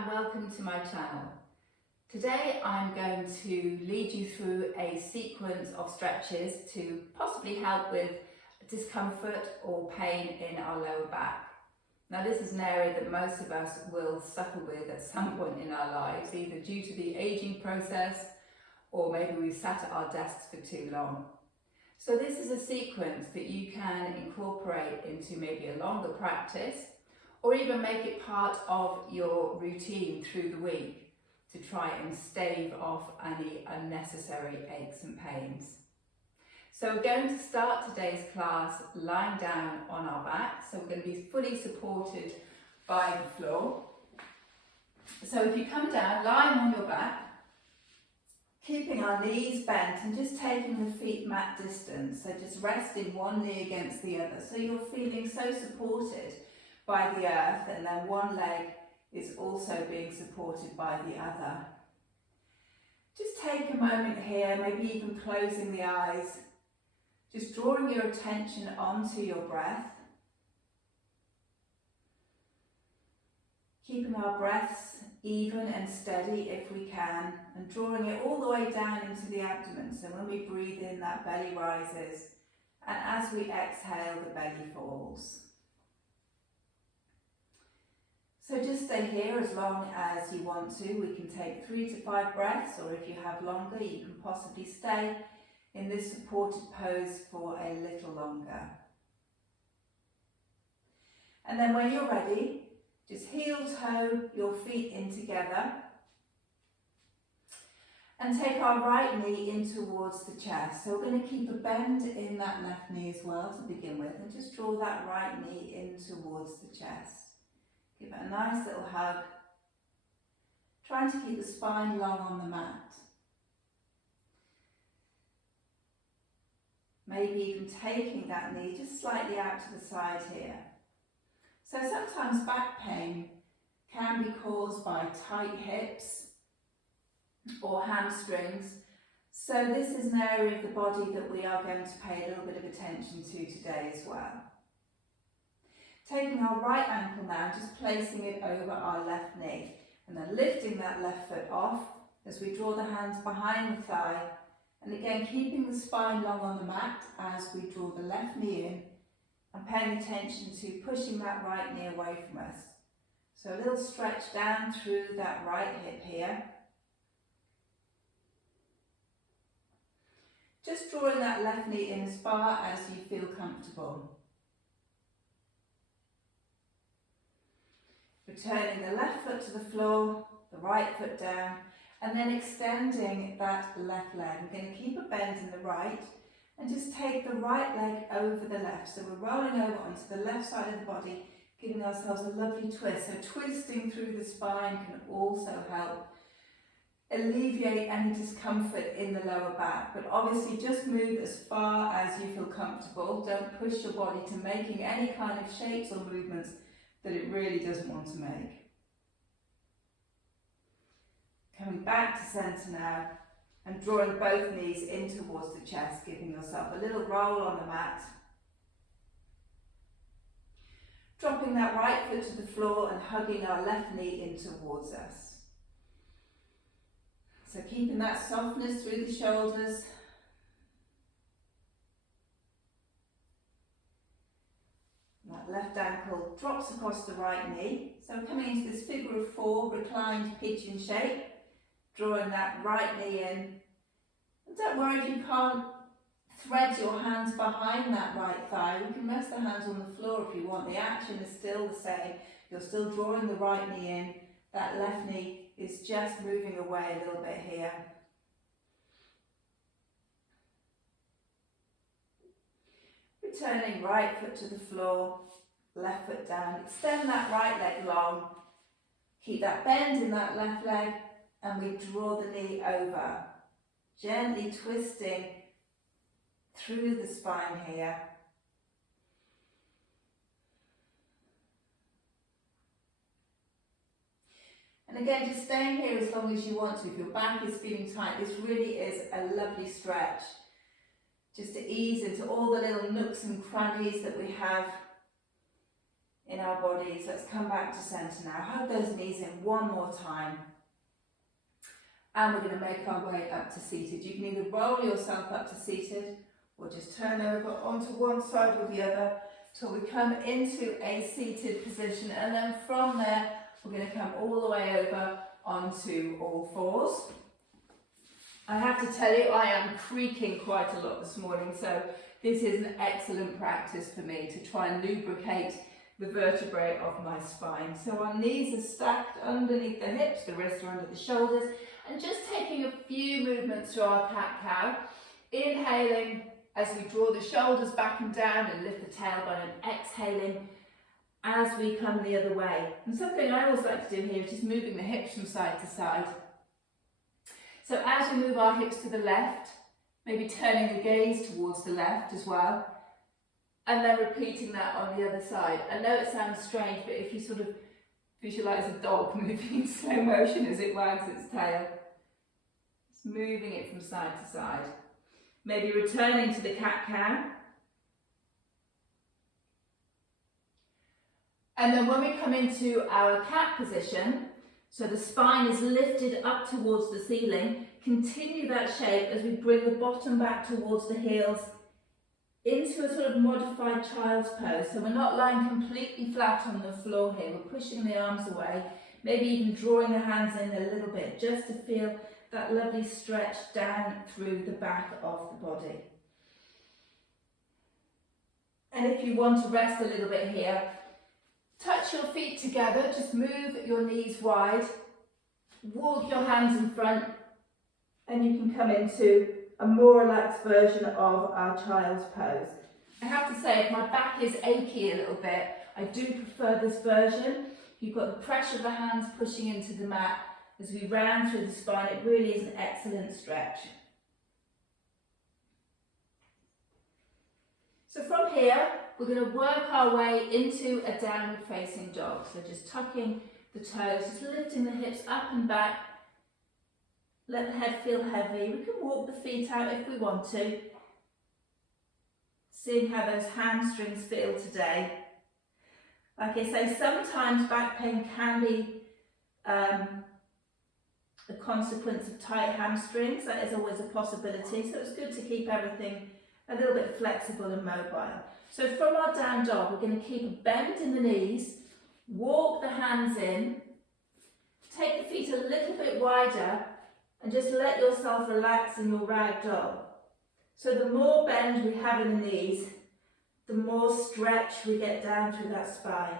and welcome to my channel. Today I'm going to lead you through a sequence of stretches to possibly help with discomfort or pain in our lower back. Now this is an area that most of us will suffer with at some point in our lives, either due to the aging process or maybe we've sat at our desks for too long. So this is a sequence that you can incorporate into maybe a longer practice or even make it part of your routine through the week to try and stave off any unnecessary aches and pains. So we're going to start today's class lying down on our back, so we're going to be fully supported by the floor. So if you come down, lying on your back, keeping our knees bent and just taking the feet mat distance, so just resting one knee against the other, so you're feeling so supported by the earth, and then one leg is also being supported by the other. Just take a moment here, maybe even closing the eyes, just drawing your attention onto your breath, keeping our breaths even and steady if we can, and drawing it all the way down into the abdomen, so when we breathe in, that belly rises, and as we exhale, the belly falls. So just stay here as long as you want to. We can take 3 to 5 breaths, or if you have longer, you can possibly stay in this supported pose for a little longer. And then when you're ready, just heel toe your feet in together and take our right knee in towards the chest. So we're going to keep a bend in that left knee as well to begin with, and just draw that right knee in towards the chest. Give it a nice little hug, trying to keep the spine long on the mat. Maybe even taking that knee just slightly out to the side here. So sometimes back pain can be caused by tight hips or hamstrings. So this is an area of the body that we are going to pay a little bit of attention to today as well. Taking our right ankle now, just placing it over our left knee, and then lifting that left foot off as we draw the hands behind the thigh, and again keeping the spine long on the mat as we draw the left knee in and paying attention to pushing that right knee away from us. So a little stretch down through that right hip here. Just drawing that left knee in as far as you feel comfortable. Returning the left foot to the floor, the right foot down, and then extending that left leg. We're going to keep a bend in the right and just take the right leg over the left. So we're rolling over onto the left side of the body, giving ourselves a lovely twist. So twisting through the spine can also help alleviate any discomfort in the lower back. But obviously just move as far as you feel comfortable. Don't push your body to making any kind of shapes or movements that it really doesn't want to make. Coming back to centre now and drawing both knees in towards the chest, giving yourself a little roll on the mat. Dropping that right foot to the floor and hugging our left knee in towards us. So keeping that softness through the shoulders. That left ankle drops across the right knee. So coming into this figure of 4 reclined pigeon shape, drawing that right knee in. And don't worry if you can't thread your hands behind that right thigh. You can rest the hands on the floor if you want. The action is still the same. You're still drawing the right knee in. That left knee is just moving away a little bit here. Returning right foot to the floor, left foot down. Extend that right leg long. Keep that bend in that left leg, and we draw the knee over. Gently twisting through the spine here. And again, just staying here as long as you want to. If your back is feeling tight, this really is a lovely stretch. Just to ease into all the little nooks and crannies that we have in our bodies. Let's come back to centre now. Hug those knees in one more time. And we're going to make our way up to seated. You can either roll yourself up to seated or just turn over onto one side or the other till we come into a seated position, and then from there we're going to come all the way over onto all fours. I have to tell you, I am creaking quite a lot this morning, so this is an excellent practice for me to try and lubricate the vertebrae of my spine. So our knees are stacked underneath the hips, the wrists are under the shoulders, and just taking a few movements through our cat-cow, inhaling as we draw the shoulders back and down and lift the tailbone, and exhaling as we come the other way. And something I always like to do here is just moving the hips from side to side. So as we move our hips to the left, maybe turning the gaze towards the left as well, and then repeating that on the other side. I know it sounds strange, but if you sort of visualise a dog moving in slow motion as it wags its tail, just moving it from side to side. Maybe returning to the cat-cow. And then when we come into our cat position, so the spine is lifted up towards the ceiling, continue that shape as we bring the bottom back towards the heels into a sort of modified child's pose. So we're not lying completely flat on the floor here, we're pushing the arms away, maybe even drawing the hands in a little bit, just to feel that lovely stretch down through the back of the body. And if you want to rest a little bit here, touch your feet together, just move your knees wide, walk your hands in front, and you can come into a more relaxed version of our child's pose. I have to say, if my back is achy a little bit, I do prefer this version. You've got the pressure of the hands pushing into the mat as we round through the spine. It really is an excellent stretch. So from here, we're going to work our way into a downward facing dog. So just tucking the toes, just lifting the hips up and back. Let the head feel heavy. We can walk the feet out if we want to. Seeing how those hamstrings feel today. Like I say, sometimes back pain can be a consequence of tight hamstrings. That is always a possibility. So it's good to keep everything a little bit flexible and mobile. So from our down dog, we're going to keep a bend in the knees, walk the hands in, take the feet a little bit wider, and just let yourself relax in your rag doll. So the more bend we have in the knees, the more stretch we get down through that spine.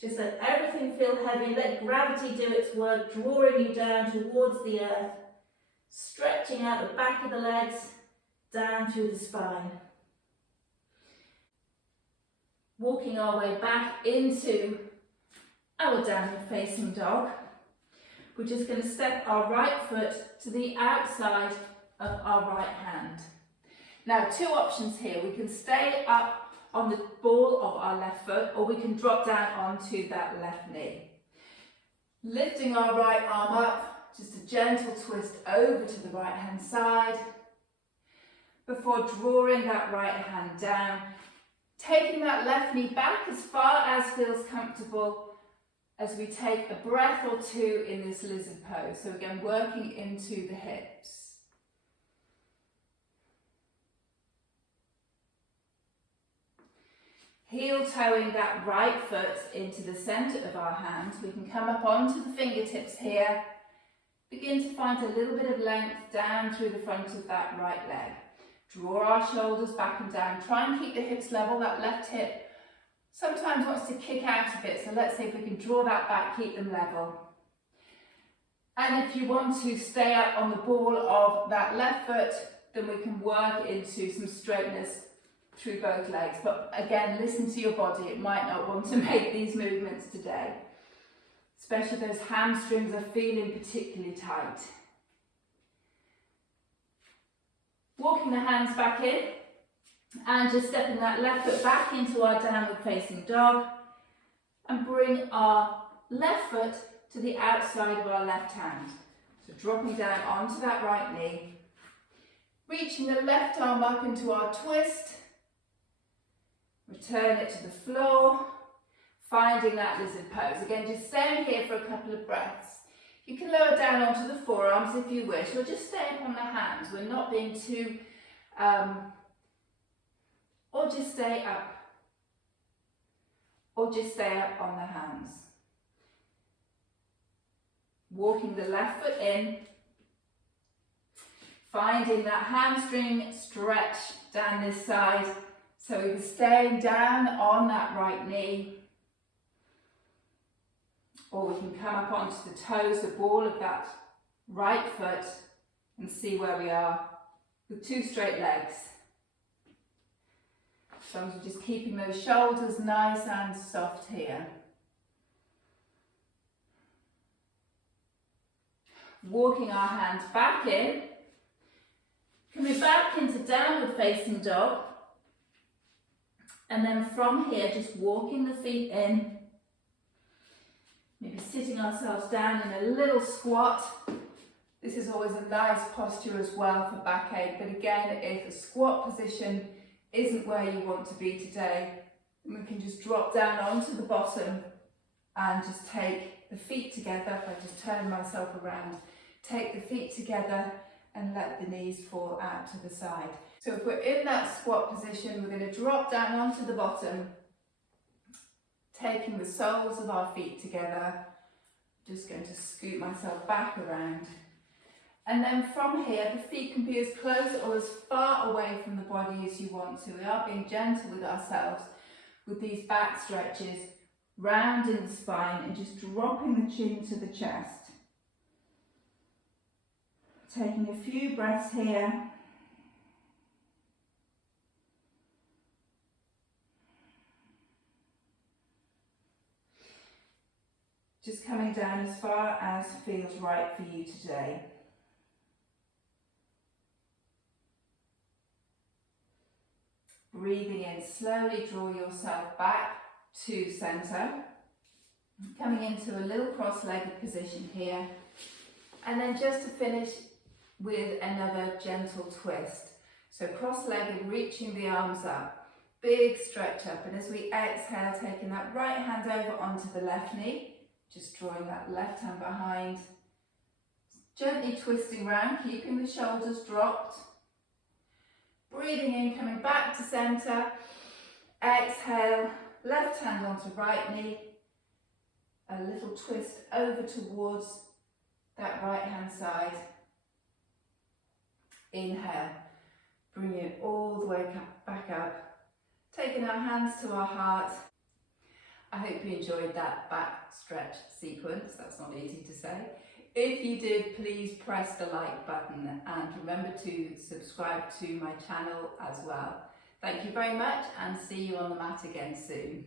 Just let everything feel heavy, let gravity do its work, drawing you down towards the earth, stretching out the back of the legs, down through the spine. Walking our way back into our downward facing dog. We're just going to step our right foot to the outside of our right hand. Now, two options here. We can stay up on the ball of our left foot, or we can drop down onto that left knee. Lifting our right arm up, just a gentle twist over to the right hand side, before drawing that right hand down, taking that left knee back as far as feels comfortable as we take a breath or two in this lizard pose. So again, working into the hips. Heel toeing that right foot into the centre of our hand. We can come up onto the fingertips here. Begin to find a little bit of length down through the front of that right leg. Draw our shoulders back and down. Try and keep the hips level. That left hip sometimes wants to kick out a bit, so let's see if we can draw that back, keep them level. And if you want to stay up on the ball of that left foot, then we can work into some straightness through both legs. But again, listen to your body. It might not want to make these movements today, especially those hamstrings are feeling particularly tight. Walking the hands back in and just stepping that left foot back into our downward facing dog, and bring our left foot to the outside of our left hand. So dropping down onto that right knee, reaching the left arm up into our twist, return it to the floor, finding that lizard pose. Again, just staying here for a couple of breaths. You can lower down onto the forearms if you wish, or just stay up on the hands. We're not being too, or just stay up. Or just stay up on the hands. Walking the left foot in, finding that hamstring stretch down this side. So we're staying down on that right knee. Or we can come up onto the toes, the ball of that right foot, and see where we are with two straight legs. So we're just keeping those shoulders nice and soft here. Walking our hands back in, coming back into downward facing dog, and then from here just walking the feet in, maybe sitting ourselves down in a little squat. This is always a nice posture as well for backache, but again, if a squat position isn't where you want to be today, then we can just drop down onto the bottom and just take the feet together. If I just turn myself around, take the feet together and let the knees fall out to the side. So if we're in that squat position, we're going to drop down onto the bottom, taking the soles of our feet together. Just going to scoot myself back around. And then from here, the feet can be as close or as far away from the body as you want to. We are being gentle with ourselves with these back stretches, rounding the spine and just dropping the chin to the chest. Taking a few breaths here. Just coming down as far as feels right for you today. Breathing in, slowly draw yourself back to centre. Coming into a little cross-legged position here. And then just to finish with another gentle twist. So cross-legged, reaching the arms up. Big stretch up. And as we exhale, taking that right hand over onto the left knee. Just drawing that left hand behind. Gently twisting round, keeping the shoulders dropped. Breathing in, coming back to centre. Exhale, left hand onto right knee. A little twist over towards that right hand side. Inhale, bring it all the way back up. Taking our hands to our heart. I hope you enjoyed that back stretch sequence. That's not easy to say. If you did, please press the like button and remember to subscribe to my channel as well. Thank you very much and see you on the mat again soon.